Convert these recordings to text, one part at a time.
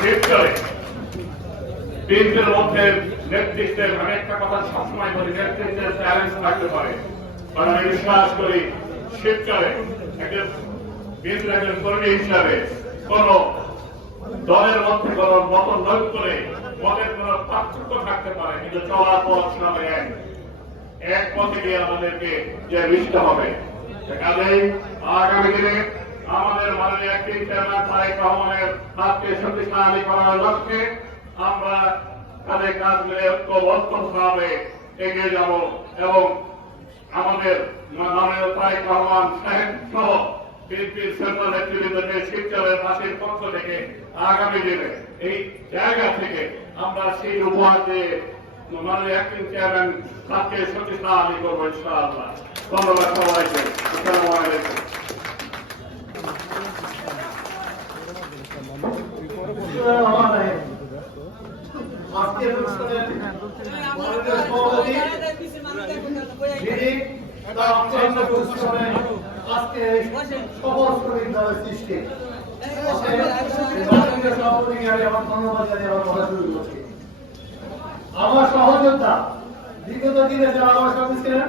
শিবচরে বিএনপির মধ্যে নেতৃত্বের আমি একটা কথা সবসময় বলি, নেতৃত্বের চ্যালেঞ্জ থাকতে পারে, কারণ আমি বিশ্বাস করি শিবচরে একজন বিএনপির একজন কর্মী হিসাবে কোন দলের মধ্যে কোন মত নৈক করে মতের কোন পার্থক্য থাকতে পারে, কিন্তু চলার পথ সবাই এক পথে গিয়ে আমাদেরকে যে মিশতে হবে। কাজেই আগামী দিনে আমাদের মাননীয় অ্যাক্টিং চেয়ারম্যান তারেক রহমানের হাতকে শক্তিশালী করার লক্ষ্যে আমরা কাঁধে কাঁধ মিলে ঐক্যবদ্ধভাবে এগিয়ে যাব এবং আমাদের মাননীয় তারেক রহমান সাহেব সহ বিএনপির সেন্ট্রাল নেতৃবৃন্দকে শিবচরের বাসীর পক্ষ থেকে আগামী দিনে এই জায়গা থেকে আমরা সেই উপহার দিয়ে মাননীয় অ্যাক্টিং চেয়ারম্যান তাকে শক্তিশালী করবো ইনশাআল্লাহ। ধন্যবাদ সবাইকে। আসসালামু আলাইকুম। আজকের অনুষ্ঠানের মাননীয় সভাপতি যিনি তার অত্যন্ত পরিশ্রমে আজকে সফল শ্রমিক দলের সৃষ্টি, মাননীয় সভাপতিকে আমি আমার ধন্যবাদ জানিয়ে আমার কথা শুরু করছি। আমার সহযোদ্ধা বিগত দিনে যারা আমার সঙ্গে ছিলেন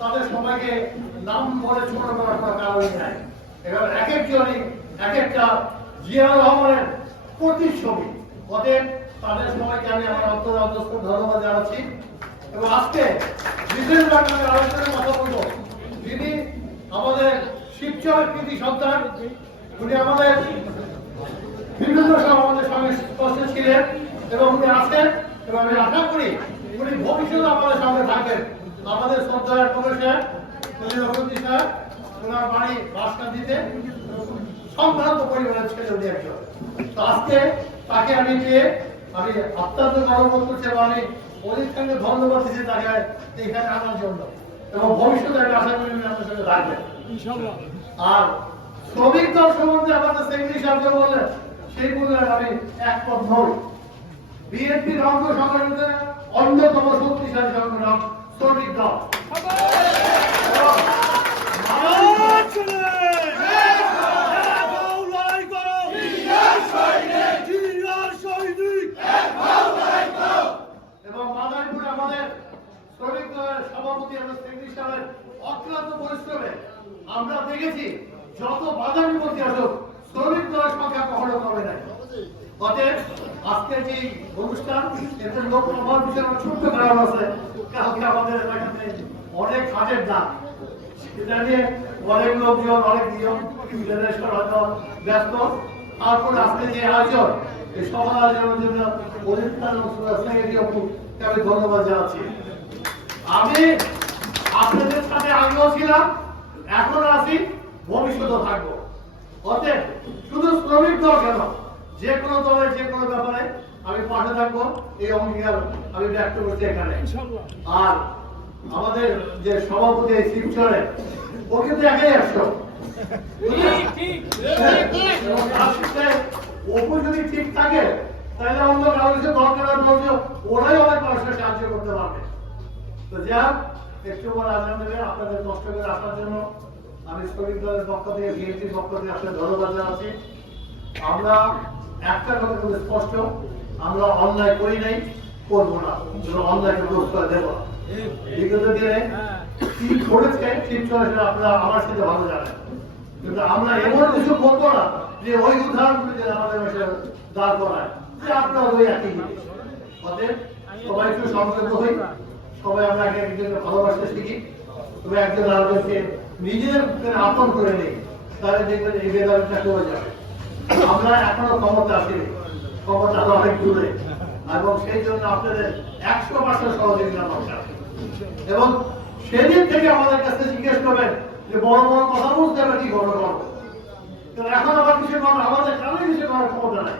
তাদের সবাইকে নাম বলে ছোট করার কোনো কারণই নাই। এবার এক একজনই এক একটা জিয়াউর রহমানের প্রতিচ্ছবি, অতএব তাদের সবাইকে আমি আমার অন্তর ধন্যবাদ জানাচ্ছি। এবং আজকে বিশেষ ভাবে আলোচনার কথা বলবো যিনি আমাদের শিবচরের কৃতি সন্তান, উনি আমাদের বিভিন্ন সময় আমাদের সঙ্গে কষ্ট ছিলেন এবং উনি আছেন এবং আমি আশা করি উনি ভবিষ্যতে আমাদের সঙ্গে থাকবেন। আমাদের শ্রদ্ধার প্রফেসর সাহেব, ওনার বাড়ি বাসকান্দিতে, সম্ভ্রান্ত পরিবারের ছেলে উনি একজন। তো আজকে তাকে আমি পেয়ে আমি অত্যন্ত গর্ববোধ করছি এবং আমি অনেক সঙ্গে ধন্যবাদ দিচ্ছি তাকে এখানে আনার জন্য এবং ভবিষ্যতে আমি আশা করি আপনার সঙ্গে থাকবেন ইনশাআল্লাহ। আর শ্রমিক দল সম্বন্ধে আমাদের সেক্রেটারি সাহেব বললেন সেই বলে আমি একমত নই। বিএনপির অঙ্গ সংগঠনের অন্যতম শক্তিশালী সংগঠন শ্রমিক দল। এবং মাদারীপুরে আমাদের শ্রমিক দলের সভাপতি এবং সেক্রেটারি সাহেবের অক্লান্ত পরিশ্রমে আমরা দেখেছি যত বাধা বিপত্তি আসুক শ্রমিক দলের সংখ্যা কখনো কমে নাই। অতএব আজকের যে অনুষ্ঠান এতে লোক আমার বিষয়ে ছোট্ট কারণ আছে, কালকে আমাদের এলাকাতে অনেক হাটের দাম, সেটা নিয়ে অনেক লোকজন অনেক নিয়ম হয়তো ব্যস্ত। তারপরে আজকে যে আয়োজন এই সভা আয়োজনের জন্য আমি ধন্যবাদ জানাচ্ছি। আমি আপনাদের সাথে আগেও ছিলাম, এখন আছি, ভবিষ্যতেও থাকবো। অতএব শুধু শ্রমিক দল কেন, যে কোনো দলের যে কোনো ব্যাপারে আমি পাশে থাকবো, এই অঙ্গীকার আমি ব্যক্ত করছি এখানে। আর আমাদের যে সভাপতি শিবচরে ও কিন্তু একাই আসছো, অপু যদি ঠিক থাকে তাহলে অন্য কারোর দরকার বলছে ওরাই অনেক মানুষের সাহায্য করতে পারবে। তো যা একটু পর আজান দেবে, আপনাদের কষ্ট করে আসার জন্য আমি শ্রমিক দলের পক্ষ থেকে বিএনপির পক্ষ থেকে আপনাদের ধন্যবাদ জানাচ্ছি। আমরা একটা কথা খুব স্পষ্ট, আমরা অন্যায় করি নাই, করবো না, অন্যায়কে প্রশ্রয় দেব না। বিগত দিনে কি করেছে শিবচরে সেটা আপনারা আমার সাথে ভালো জানেন, কিন্তু আমরা এমন কিছু বলবো না যে ওই উদাহরণগুলি যে আমাদের দাঁড় করায় যে আপনার ওই একই জিনিস। অতএব সবাই একটু সংযত হই, সবাই আমরা একে একজনকে ভালোবাসতে শিখি, তবে একজন আরেকজনকে নিজের আপন করে নেই, তাহলে দেখবেন এই ভেদাভেদটা কমে যাবে। আমরা এখনো ক্ষমতা আসিনি, ক্ষমতা অনেক দূরে, এবং সেই জন্য আপনাদের 100% সহযোগিতা দরকার। এবং সেদিন থেকে আমাদের কাছে জিজ্ঞেস করবেন যে বড় বড় কথা বলতে আমরা কি করবো, এখন আবার কিছু করার আমাদের কারণে কিছু করার ক্ষমতা নাই।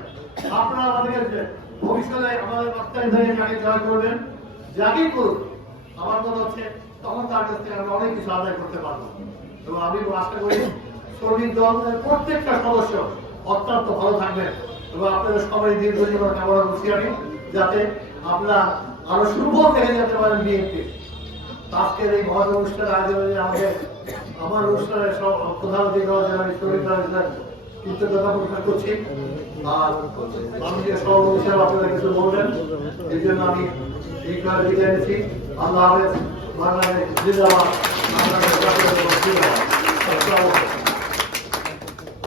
আপনারা আমাদেরকে ভবিষ্যতে আমাদের বাচ্চাদের যাকে জয় করবেন, যাকেই করুন, আমার মনে হচ্ছে তখন তার কাছ থেকে আমরা অনেক কিছু আদায় করতে পারবো। এবং আমি আশা করি শ্রমিক দলের প্রত্যেকটা সদস্য অত্যন্ত ভালো থাকবেন এবং আপনাদের সবাই দীর্ঘ জীবন কামনা করছি আমি, যাতে আপনারা আরো সুফল দেখে যেতে পারেন বিএনপি। আজকের এই মহৎ অনুষ্ঠানের আয়োজনে আমাদের আমার অনুষ্ঠানের সব প্রধান অতিথি শ্রমিক দলের কৃতজ্ঞতা প্রকাশ করছি। আর আমি যে সভাপতি হিসেবে আপনারা কিছু বলবেন, এই জন্য আমি এই কাজে বিদায় নিচ্ছি। আল্লাহ হাফেজ। বাংলাদেশ জিন্দাবাদ। বাংলাদেশ জাতীয়তাবাদী জিন্দাবাদ।